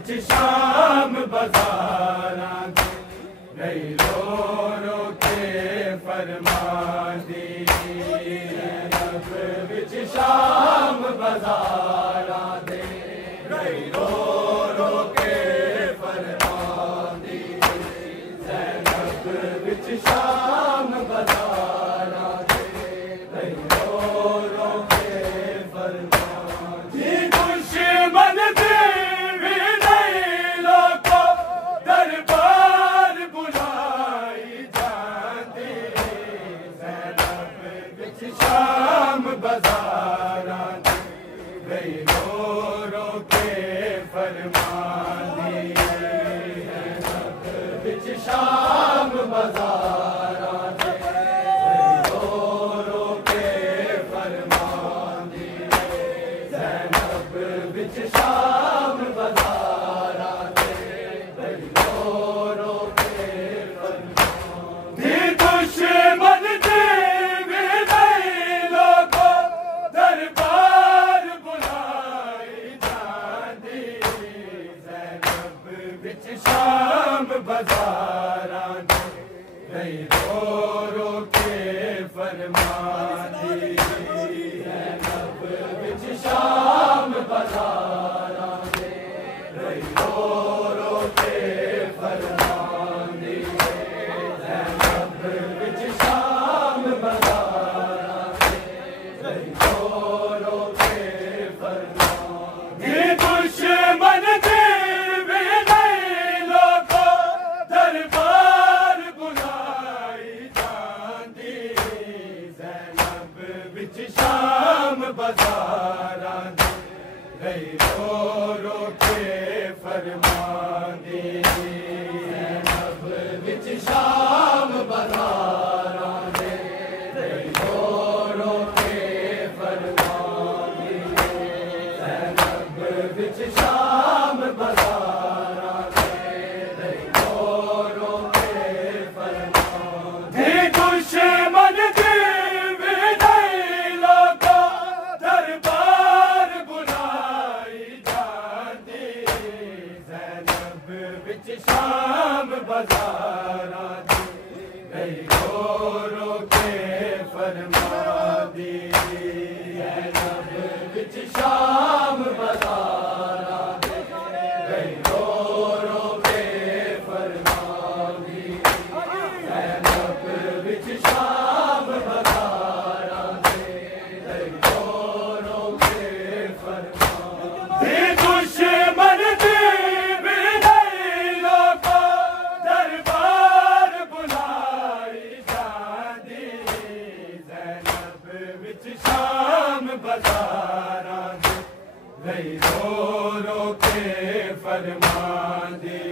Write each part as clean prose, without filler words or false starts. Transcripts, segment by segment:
विच शाम बाज़ारां दे रही रो रो के फरमांदी ज़ैनब विच शाम बाज़ारां दे रही रो रो के फरमांदी ज़ैनब विच शाम बाज़ारां दे रही रो रो के फरमांदी दुश्मन दे भी नहीं लोगों दरबार बुलाई जाती ज़ैनब विच शाम बाज़ारां दे रही रो रो के फरमांदी ज़ैनब विच शाम बाज़ारां दे रही रो रो के फरमांदी ज़ैनब विच शाम बाज़ारां दे रही रो रो के फरमांदी दुश्मन दे भी नहीं लोगों दरबार बुलाई जाती ज़ैनब विच शाम बाज़ारां दे रही रो रो के फरमांदी ज़ैनब विच शाम बाज़ारां दे रही रो रो के फरमांदी ज़ैनब विच शाम बाज़ारां दे रही रो रो के फरमांदी दुश्मन दे भी नहीं लोगों दरबार बुलाई जाती ज़ैनब विच शाम बाज़ारां दे रही रो रो के फरमांदी ज़ैनब विच शाम बाज़ारां दे रही रो रो के फरमांदी ज़ैनब विच शाम बाज़ारां दे रही रो रो के फरमांदी दुश्मन दे भी नहीं लोगों दरबार बुलाई जाती ज़ैनब विच शाम बाज़ारां दे रही रो रो के फरमांदी ज़ैनब विच शाम बाज़ारां दे रही रो रो के फरमांदी ज़ैनब विच शाम बाज़ारां दे रही रो रो के फरमांदी दुश्मन दे भी नहीं लोगों दरबार बुलाई जाती ज़ैनब विच शाम बाज़ारां दे रही रो रो के फरमांदी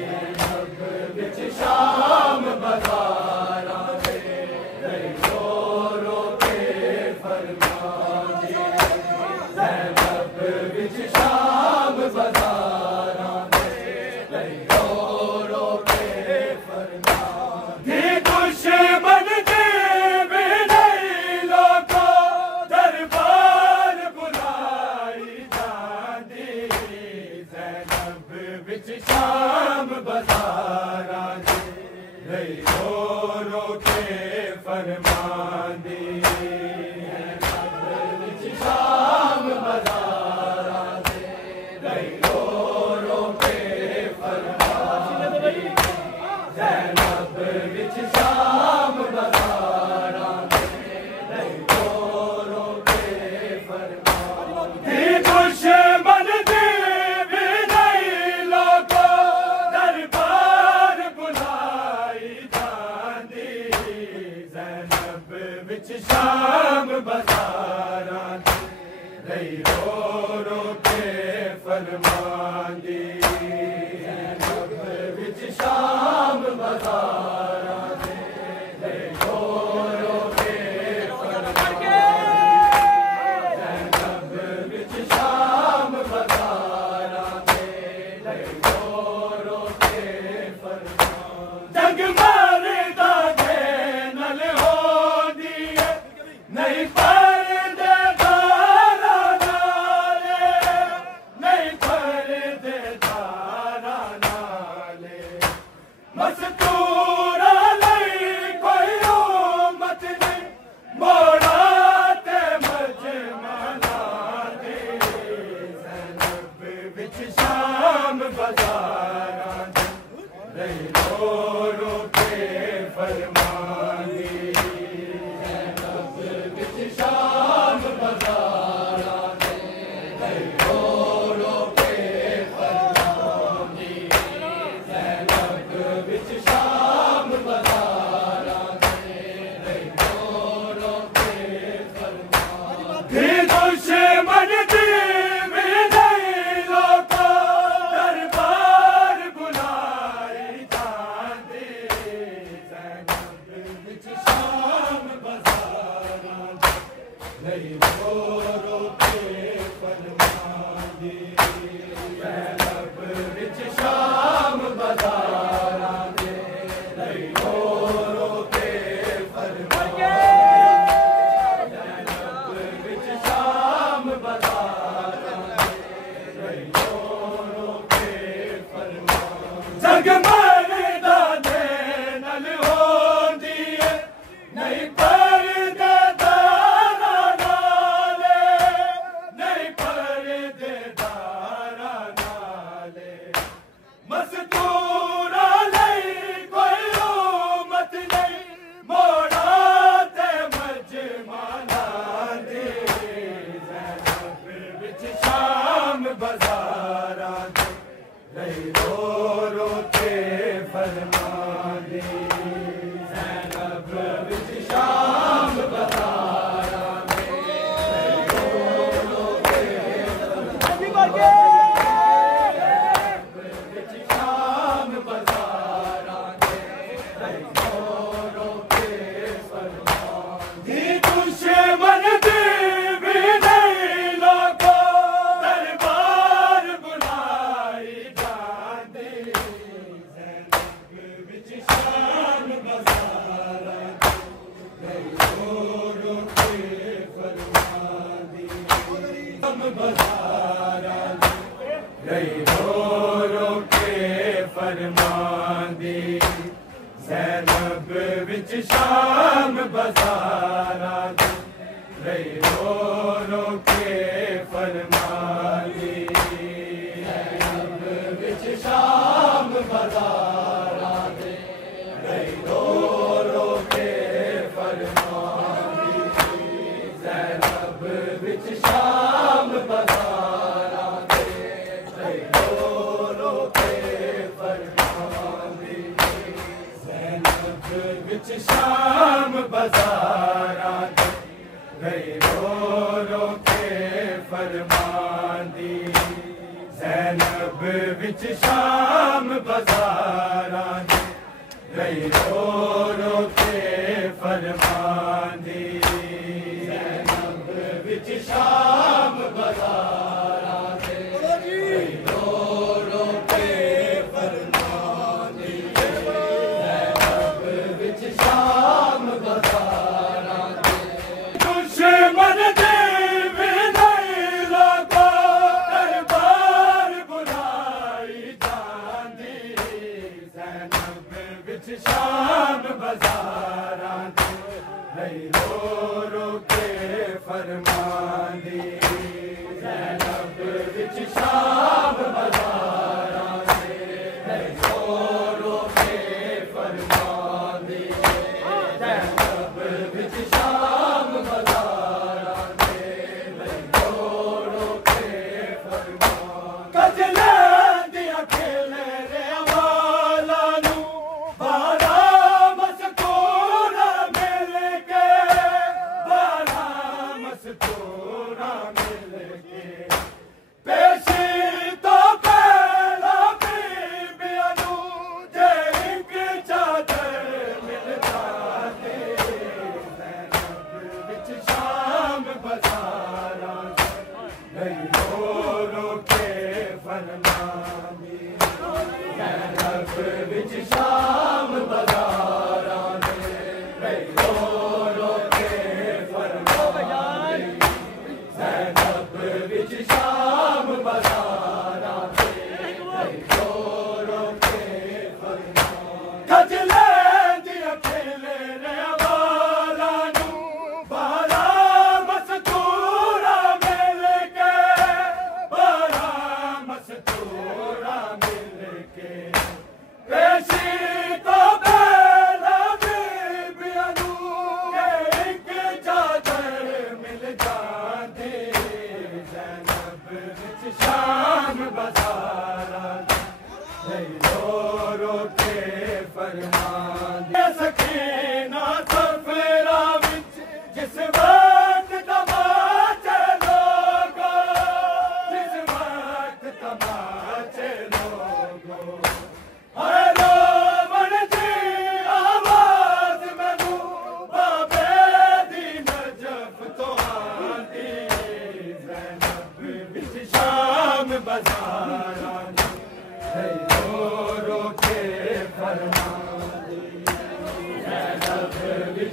ज़ैनब विच शाम बाज़ारां दे रही रो रो के फरमांदी ज़ैनब विच शाम बाज़ारां दे रही रो रो के फरमांदी दुश्मन दे भी नहीं लोगों दरबार बुलाई जाती ज़ैनब विच शाम बाज़ारां दे रही रो रो के फरमांदी ज़ैनब विच शाम बाज़ारां दे रही रो रो के फरमांदी ज़ैनब विच शाम बाज़ारां दे रही रो रो के फरमांदी दुश्मन दे भी नहीं लोगों दरबार बुलाई जाती ज़ैनब विच शाम बाज़ारां दे रही रो रो के फरमांदी ज़ैनब विच शाम बाज़ारां दे रही रो रो के फरमांदी ज़ैनब विच शाम बाज़ारां दे रही रो रो के फरमांदी जग मरदा दे नल होंदी है नहीं पर्दे दारा नाले नहीं पर्दे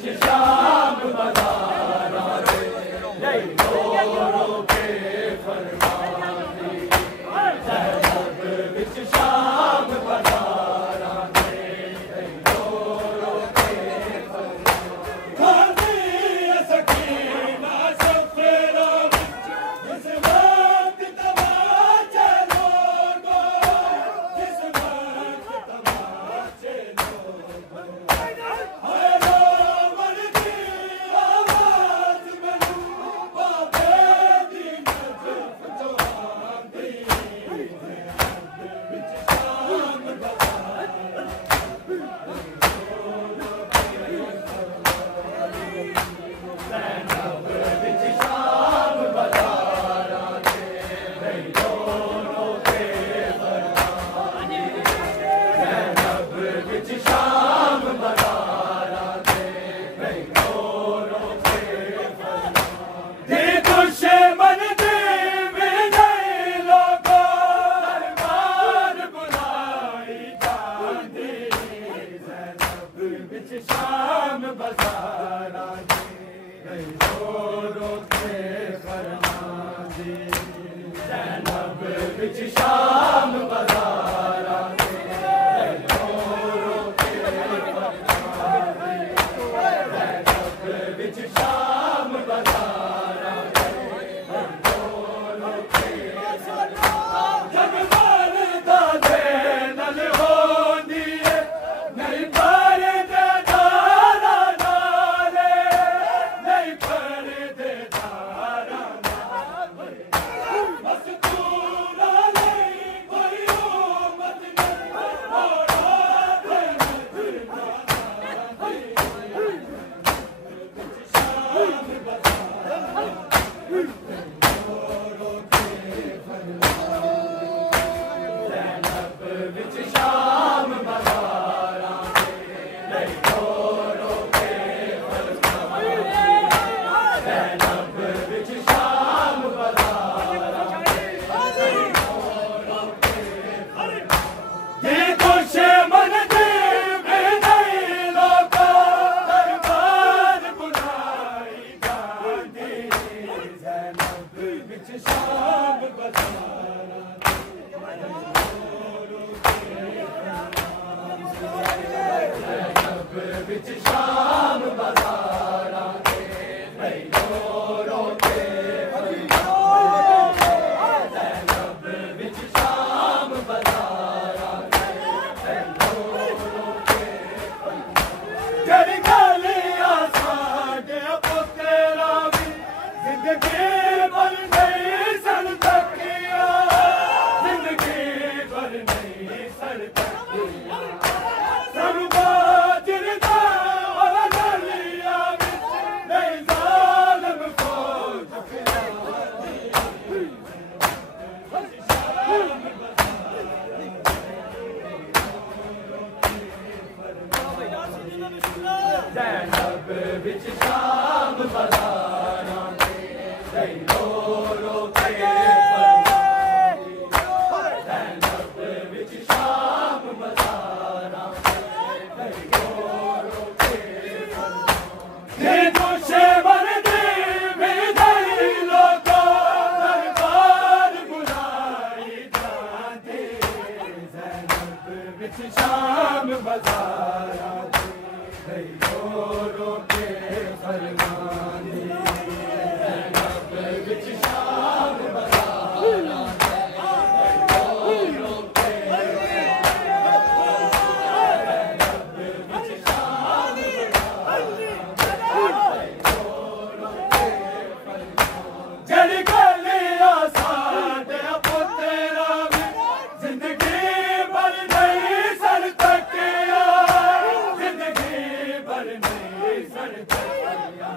विच शाम बाज़ारां दे नहीं रो रो के फरमांदी ज़ैनब विच शाम बाज़ारां दे नहीं रो रो के फरमांदी सकीना सफरा जिस वक्त तमाचे लोगो जिस वक्त तमाचे लोगो शाम बाज़ारां दे नहीं रो रो के फरमांदी ज़ैनब विच शाम बाज़ारां दे नहीं रो रो के फरमांदी ज़ैनब विच शाम बाज़ारां दे नहीं रो रो के जगमाल दा दे नल होंदी है नहीं विच शाम बाज़ारां दे नहीं रो रो के फरमांदी ज़ैनब विच शाम बाज़ारां दे नहीं रो रो के फरमांदी देखो शमन दे में नहीं लोगो दरबार बुलाई जांदी ज़ैनब विच शाम बाज़ारां दे विच शाम बाज़ारां दे नहीं रो रो के ज़ैनब विच शाम बाज़ारां दे नहीं रो रो के जेड़ी गल साडे पुत्तरा वी जिंदगी भर नहीं सन तकिया जिंदगी भर नहीं सन तकिया ज़ैनब विच शाम बाज़ारां दे नहीं रो रो के फरमांदी ज़ैनब विच शाम बाज़ारां दे नहीं रो रो के फरमांदी देखो शमन दे में नहीं लोगो दरबार बुलाई जांदी ज़ैनब विच शाम बाज़ारां दे नहीं रो रो के फरमांदी ज़ैनब विच शाम बाज़ारां दे नहीं रो रो के ज़ैनब विच शाम जेड़ी गल साडे पुत्तरा वी जिंदगी भर नहीं सन तकिया जिंदगी भर नहीं सन तकिया